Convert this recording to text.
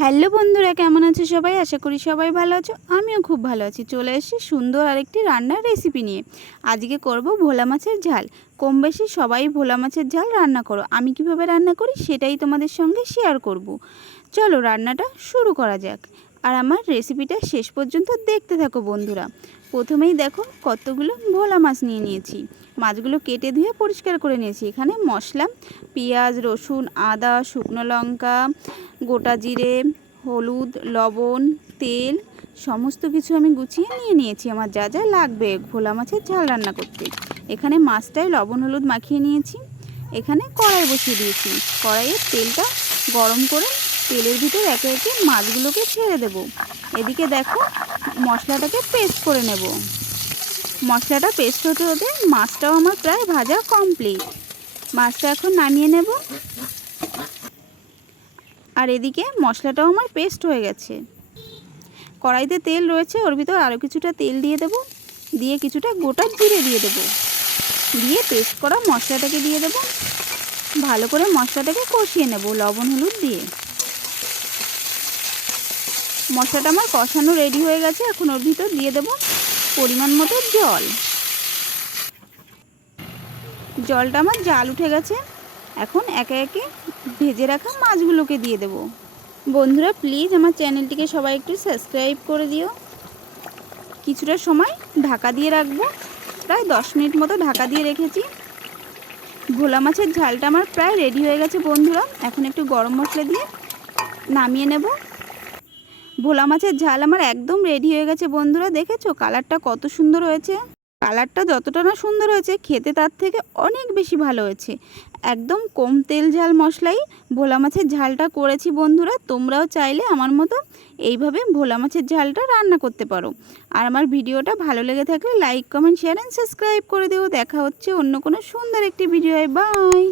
Hello বন্ধুরা, কেমন আছো সবাই? আশা করি সবাই ভালো আছো। আমিও খুব ভালো আছি। চলে এসেছি সুন্দর আরেকটি রান্নার রেসিপি নিয়ে। আজকে করব ভোলা মাছের ঝাল। কম বেশি সবাই ভোলা মাছের ঝাল রান্না করো। আমি কিভাবে রান্না করি সেটাই তোমাদের সঙ্গে শেয়ার করব। চলো রান্নাটা শুরু করা যাক। আর আমার রেসিপিটা শেষ পর্যন্ত দেখতে থাকো বন্ধুরা। প্রথমেই দেখো কতগুলো ভোলা মাছ নিয়ে নিয়েছি। মাছগুলো কেটে ধুয়ে পরিষ্কার করে নিয়েছি। এখানে মশলা পেঁয়াজ, রসুন, আদা, শুকনো লঙ্কা, গোটা জিরে, হলুদ, লবণ, তেল সমস্ত কিছু আমি গুছিয়ে নিয়ে নিয়েছি। আমার যা যা লাগবে ভোলা মাছের ঝাল রান্না করতে। এখানে মাছটায় লবণ হলুদ মাখিয়ে নিয়েছি। এখানে কড়াই বসিয়ে দিয়েছি। কড়াইয়ের তেলটা গরম করে তেলের ভিতর একে একে মাছগুলোকে ছেড়ে দেব। এদিকে দেখো মশলাটাকে পেস্ট করে নেব। মশলাটা পেস্ট হতে হতে মাছটাও আমার প্রায় ভাজা কমপ্লিট। মাছটা এখন নামিয়ে নেব। আর এদিকে মশলাটাও আমার পেস্ট হয়ে গেছে। কড়াইতে তেল রয়েছে, ওর ভিতর আরও কিছুটা তেল দিয়ে দেব। দিয়ে কিছুটা গোটা জিরে দিয়ে দেব। দিয়ে পেস্ট করা মশলাটাকে দিয়ে দেব। ভালো করে মশলাটাকে কষিয়ে নেব লবণ হলুদ দিয়ে। মশলাটা আমার কষানো রেডি হয়ে গেছে। এখন ওর ভিতর দিয়ে দেব পরিমাণ মতো জল। জলটা আমার জাল উঠে গেছে। এখন একে একে ভেজে রাখা মাছগুলোকে দিয়ে দেব। বন্ধুরা প্লিজ আমার চ্যানেলটিকে সবাই একটু সাবস্ক্রাইব করে দিও। কিছুটা সময় ঢাকা দিয়ে রাখবো। প্রায় 10 মিনিট মতো ঢাকা দিয়ে রেখেছি। ভোলা মাছের ঝালটা আমার প্রায় রেডি হয়ে গেছে বন্ধুরা। এখন একটু গরম মশলা দিয়ে নামিয়ে নেব। ভোলা মাছের ঝাল আমার একদম রেডি হয়ে গেছে বন্ধুরা। দেখেছো কালারটা কত সুন্দর হয়েছে? কালারটা যতটা না সুন্দর হয়েছে, খেতে তার থেকে অনেক বেশি ভালো হয়েছে। একদম কম তেল ঝাল মশলাই ভোলা মাছের ঝালটা করেছি বন্ধুরা। তোমরাও চাইলে আমার মতো এইভাবে ভোলা মাছের ঝালটা রান্না করতে পারো। আর আমার ভিডিওটা ভালো লেগে থাকলে like, comment, share and subscribe করে দিও। দেখা হচ্ছে অন্য কোনো সুন্দর একটি ভিডিওয়। বাই।